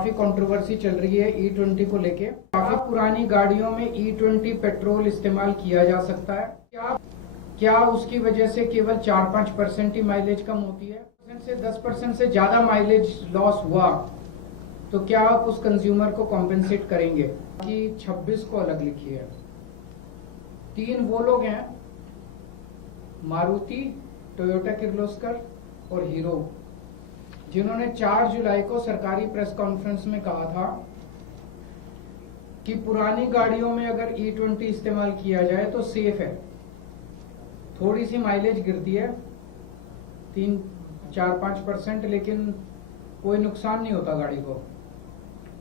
काफी कंट्रोवर्सी चल रही है E20 को लेके। काफी पुरानी गाड़ियों में E20 पेट्रोल इस्तेमाल किया जा सकता है। क्या उसकी वजह से केवल 4-5% ही माइलेज कम होती है? 10% से ज्यादा माइलेज लॉस हुआ तो क्या आप उस कंज्यूमर को कॉम्पेंसेट करेंगे? कि 26 को अलग लिखी है। 3 वो लोग हैं, मारुति, टोयोटा किर्लोस्कर और हीरो, जिन्होंने 4 जुलाई को सरकारी प्रेस कॉन्फ्रेंस में कहा था कि पुरानी गाड़ियों में अगर E20 इस्तेमाल किया जाए तो सेफ है। थोड़ी सी माइलेज गिरती है 3-4-5%, लेकिन कोई नुकसान नहीं होता गाड़ी को।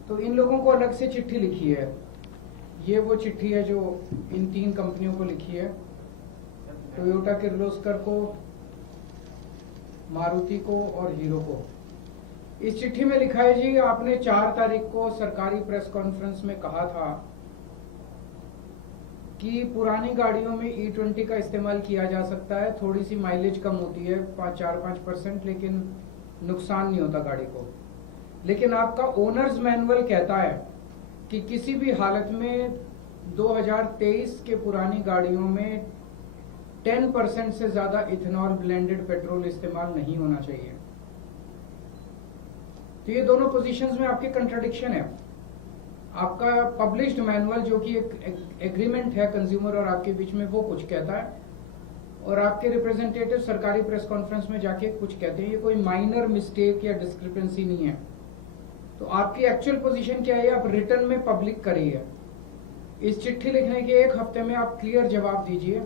तो इन लोगों को अलग से चिट्ठी लिखी है। ये वो चिट्ठी है जो इन 3 कंपनियों को लिखी है, टोयोटा किर्लोस्कर को, मारुति को और हीरो को। इस चिट्ठी में लिखा है, जी आपने 4 तारीख को सरकारी प्रेस कॉन्फ्रेंस में कहा था कि पुरानी गाड़ियों में E20 का इस्तेमाल किया जा सकता है, थोड़ी सी माइलेज कम होती है 4-5%, लेकिन नुकसान नहीं होता गाड़ी को। लेकिन आपका ओनर्स मैनुअल कहता है कि किसी भी हालत में 2023 के पुरानी गाड़ियों में 10% से ज्यादा इथेनॉल ब्लेंडेड पेट्रोल इस्तेमाल नहीं होना चाहिए। तो ये दोनों पोजीशंस में आपकी कंट्राडिक्शन है। आपका पब्लिश्ड मैनुअल जो कि एक एग्रीमेंट है कंज्यूमर और आपके बीच में, वो कुछ कहता है, और आपके रिप्रेजेंटेटिव सरकारी प्रेस कॉन्फ्रेंस में जाके कुछ कहते हैं। ये कोई माइनर मिस्टेक या डिस्क्रिपेंसी नहीं है। तो आपकी एक्चुअल पोजीशन क्या है, आप रिटर्न में पब्लिक करिए। इस चिट्ठी लिखने के 1 हफ्ते में आप क्लियर जवाब दीजिए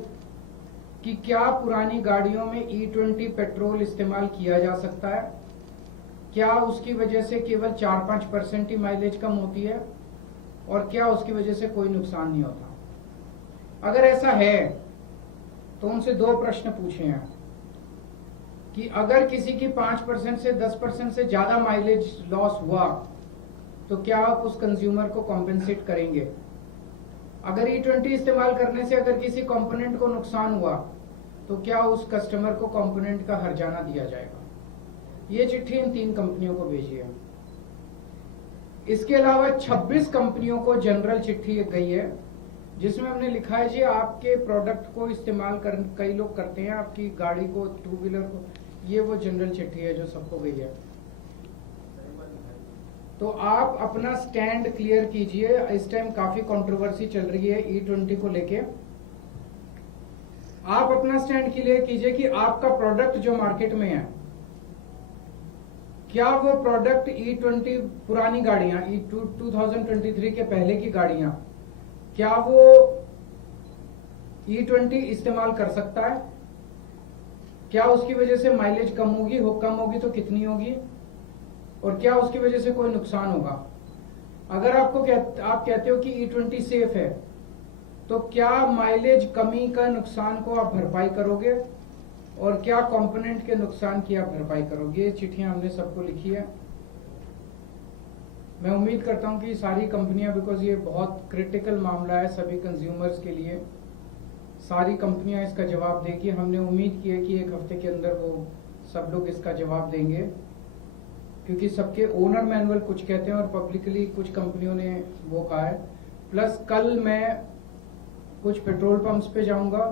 कि क्या पुरानी गाड़ियों में E20 पेट्रोल इस्तेमाल किया जा सकता है? क्या उसकी वजह से केवल 4-5% ही माइलेज कम होती है? और क्या उसकी वजह से कोई नुकसान नहीं होता? अगर ऐसा है तो उनसे 2 प्रश्न पूछे हैं कि अगर किसी की 5% से 10% से ज्यादा माइलेज लॉस हुआ तो क्या आप उस कंज्यूमर को कॉम्पेंसेट करेंगे? अगर E20 इस्तेमाल करने से अगर किसी कंपोनेंट को नुकसान हुआ तो क्या उस कस्टमर को कंपोनेंट का हर्जाना दिया जाएगा? ये चिट्ठी इन 3 कंपनियों को भेजी है। इसके अलावा 26 कंपनियों को जनरल चिट्ठी गई है, जिसमें हमने लिखा है, जी आपके प्रोडक्ट को इस्तेमाल कई लोग करते हैं, आपकी गाड़ी को, 2 व्हीलर को। ये वो जनरल चिट्ठी है जो सबको गई है। तो आप अपना स्टैंड क्लियर कीजिए। इस टाइम काफी कंट्रोवर्सी चल रही है E20 को लेके। आप अपना स्टैंड क्लियर कीजिए कि आपका प्रोडक्ट जो मार्केट में है, क्या वो प्रोडक्ट E20 पुरानी गाड़ियां, 2023 के पहले की गाड़ियां, क्या वो E20 इस्तेमाल कर सकता है? क्या उसकी वजह से माइलेज कम होगी? कम होगी तो कितनी होगी? और क्या उसकी वजह से कोई नुकसान होगा? अगर आप कहते हो कि E20 सेफ है, तो क्या माइलेज कमी का नुकसान को आप भरपाई करोगे? और क्या कंपोनेंट के नुकसान की आप भरपाई करोगे? ये चिट्ठियां हमने सबको लिखी है। मैं उम्मीद करता हूं कि सारी कंपनियां, बिकॉज ये बहुत क्रिटिकल मामला है सभी कंज्यूमर्स के लिए, सारी कंपनियां इसका जवाब देगी। हमने उम्मीद की है कि 1 हफ्ते के अंदर वो सब लोग इसका जवाब देंगे, क्योंकि सबके ओनर मैनुअल कुछ कहते हैं और पब्लिकली कुछ कंपनियों ने वो कहा है। प्लस कल मैं कुछ पेट्रोल पंप्स पे जाऊंगा,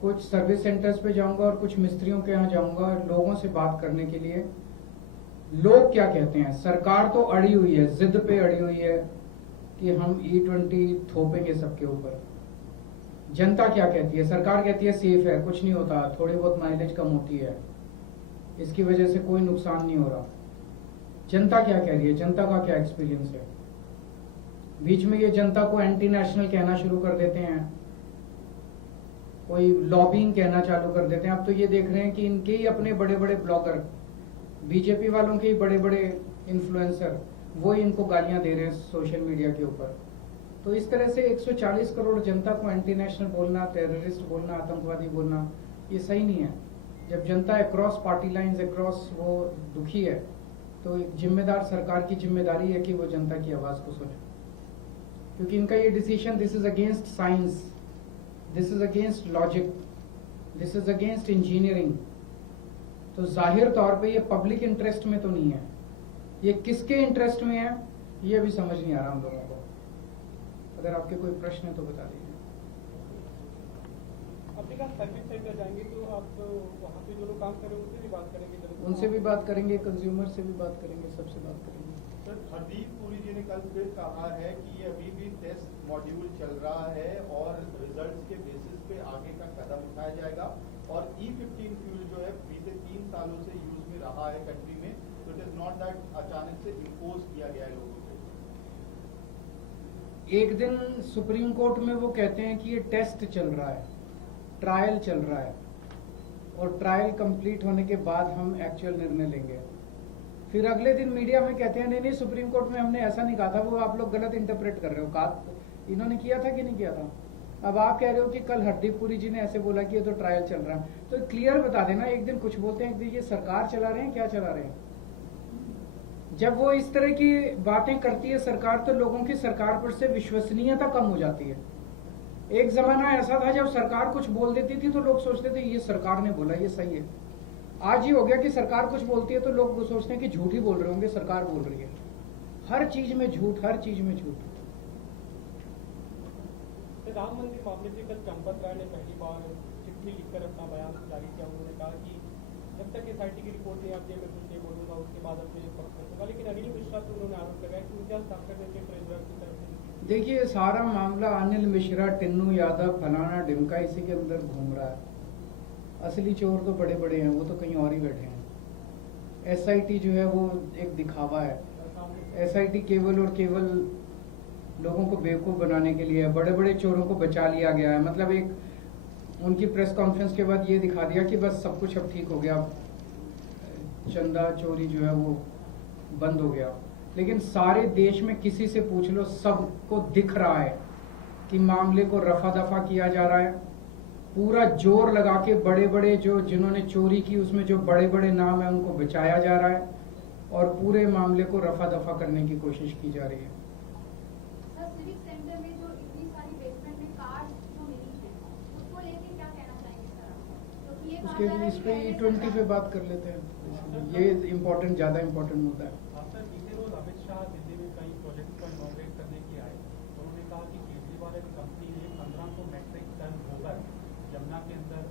कुछ सर्विस सेंटर्स पे जाऊंगा और कुछ मिस्त्रियों के यहाँ जाऊंगा लोगों से बात करने के लिए। लोग क्या कहते हैं? सरकार तो अड़ी हुई है, जिद पे अड़ी हुई है कि हम E20 थोपेंगे सबके ऊपर। जनता क्या कहती है? सरकार कहती है सेफ है, कुछ नहीं होता, थोड़ी बहुत माइलेज कम होती है, इसकी वजह से कोई नुकसान नहीं हो रहा। जनता क्या कह रही है? जनता का क्या एक्सपीरियंस है? बीच में ये जनता को एंटी नेशनल कहना शुरू कर देते हैं, कोई लॉबिंग कहना चालू कर देते हैं। अब तो ये देख रहे हैं कि इनके ही अपने बड़े बड़े ब्लॉगर, बीजेपी वालों के ही बड़े बड़े इन्फ्लुएंसर, वो इनको गालियां दे रहे हैं सोशल मीडिया के ऊपर। तो इस तरह से 140 करोड़ जनता को एंटी नेशनल बोलना, टेररिस्ट बोलना, आतंकवादी बोलना, ये सही नहीं है। जब जनता अक्रॉस पार्टी लाइंस, अक्रॉस वो दुखी है, तो एक जिम्मेदार सरकार की जिम्मेदारी है कि वो जनता की आवाज को सुने, क्योंकि इनका ये decision, this is against science, this is against logic, this is against engineering. तो जाहिर तौर पे ये पब्लिक इंटरेस्ट में तो नहीं है। ये किसके इंटरेस्ट में है ये भी समझ नहीं आ रहा हम लोगों को। अगर आपके कोई प्रश्न है तो बता दीजिए। आपने कहा सर्विस सेंटर जाएंगे तो आप वहाँ पे जो लोग काम कर रहे हैं उनसे भी बात करेंगे? उनसे भी बात करेंगे, कंज्यूमर से भी बात करेंगे, सबसे बात करेंगे। सर, हरदीप पुरी जी ने कल फिर कहा है कि ये अभी भी टेस्ट मॉड्यूल चल रहा है और रिजल्ट्स के बेसिस पे आगे का कदम उठाया जाएगा। और E15 फ्यूल जो है बीते 3 सालों से यूज में रहा है कंट्री में, तो इट इज नॉट दैट अचानक से इम्पोज किया गया है लोगों पे। एक दिन सुप्रीम कोर्ट में वो कहते हैं कि ये टेस्ट चल रहा है, ट्रायल चल रहा है, और ट्रायल कंप्लीट होने के बाद हम एक्चुअल निर्णय लेंगे। फिर अगले दिन मीडिया में कहते हैं नहीं नहीं सुप्रीम कोर्ट में हमने ऐसा नहीं कहा था, वो आप लोग गलत इंटरप्रेट कर रहे हो। कहा इन्होंने किया था कि नहीं किया था? अब आप कह रहे हो कि कल हरदीप पुरी जी ने ऐसे बोला कि ये तो ट्रायल चल रहा है, तो क्लियर बता देना। एक दिन कुछ बोलते हैं, एक दिन ये सरकार चला रहे हैं, क्या चला रहे हैं? जब वो इस तरह की बातें करती है सरकार, तो लोगों की सरकार पर से विश्वसनीयता कम हो जाती है। एक जमाना ऐसा था जब सरकार कुछ बोल देती थी तो लोग सोचते थे ये सरकार ने बोला, ये सही है। आज ही हो गया कि सरकार कुछ बोलती है तो लोग सोचते हैं कि झूठ ही बोल रहे होंगे, सरकार बोल रही है। हर चीज में झूठ, हर चीज में झूठ। राम मंदिर मामले से कल चंपत राय ने पहली बार चिट्ठी लिखकर अपना बयान जारी किया। उन्होंने कहा कि जब तक SIT की रिपोर्ट नहीं आती है मैं कुछ नहीं बोलूंगा, उसके बाद अपने पक्ष रखूंगा। लेकिन अनिल मिश्रा पर उन्होंने आरोप लगाया कि उनके हस्ताक्षर करके ट्रेजरर की तरफ से। देखिए, सारा मामला अनिल मिश्रा, टिन्नू यादव, फलाना ढिमका इसी के अंदर घूम रहा है। असली चोर तो बड़े बड़े हैं, वो तो कहीं और ही बैठे हैं। SIT जो है वो एक दिखावा है। SIT केवल और केवल लोगों को बेवकूफ बनाने के लिए है। बड़े बड़े चोरों को बचा लिया गया है। मतलब एक उनकी प्रेस कॉन्फ्रेंस के बाद ये दिखा दिया कि बस सब कुछ अब ठीक हो गया, चंदा चोरी जो है वो बंद हो गया। लेकिन सारे देश में किसी से पूछ लो, सबको दिख रहा है कि मामले को रफा दफा किया जा रहा है। पूरा जोर लगा के बड़े बड़े जो जिन्होंने चोरी की उसमें जो बड़े बड़े नाम है उनको बचाया जा रहा है और पूरे मामले को रफा दफा करने की कोशिश की जा रही है। सर, सिविक सेंटर में जो इतनी सारी बेसमेंट में कार जो मिली है उसको लेके क्या कहना चाहेंगे सर आप? क्योंकि ये उसके इस पे E20 पे बात कर लेते हैं। ये इम्पोर्टेंट, ज्यादा इम्पोर्टेंट मुद्दा है। सर, बीते रोज अमित शाह दिल्ली में कई प्रोजेक्ट को इनॉग्रेट करने के आए। उन्होंने कहा कि केजरीवाल की कंपनी ने 1500 मेट्रिक टन गोबर जमुना के अंदर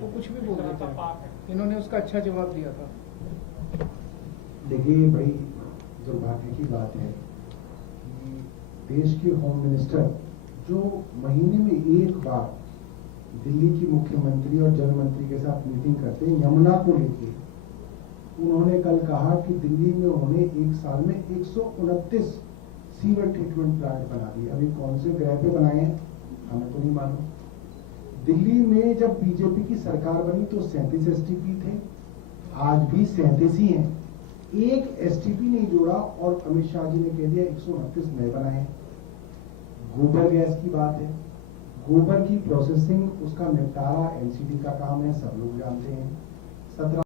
वो कुछ भी बोल देते हैं, इन्होंने उसका अच्छा जवाब दिया था। देखिए भाई, जो भाग्य की बात है कि देश के होम मिनिस्टर जो महीने में एक बार दिल्ली की मुख्यमंत्री और जल मंत्री के साथ मीटिंग करते हैं यमुना को लेके, उन्होंने कल कहा कि दिल्ली में उन्होंने एक साल में 129 सीवर ट्रीटमेंट प्लांट बना दिए। अभी कौन से ग्रह पे बनाए हैं हमें तो नहीं मालूम। दिल्ली में जब बीजेपी की सरकार बनी तो 37 STP थे, आज भी 37 ही हैं। एक STP नहीं जोड़ा और अमित शाह जी ने कह दिया 129 नए बनाए हैं। गोबर गैस की बात है, गोबर की प्रोसेसिंग, उसका निपटारा NCT का काम है, सब लोग जानते हैं। 17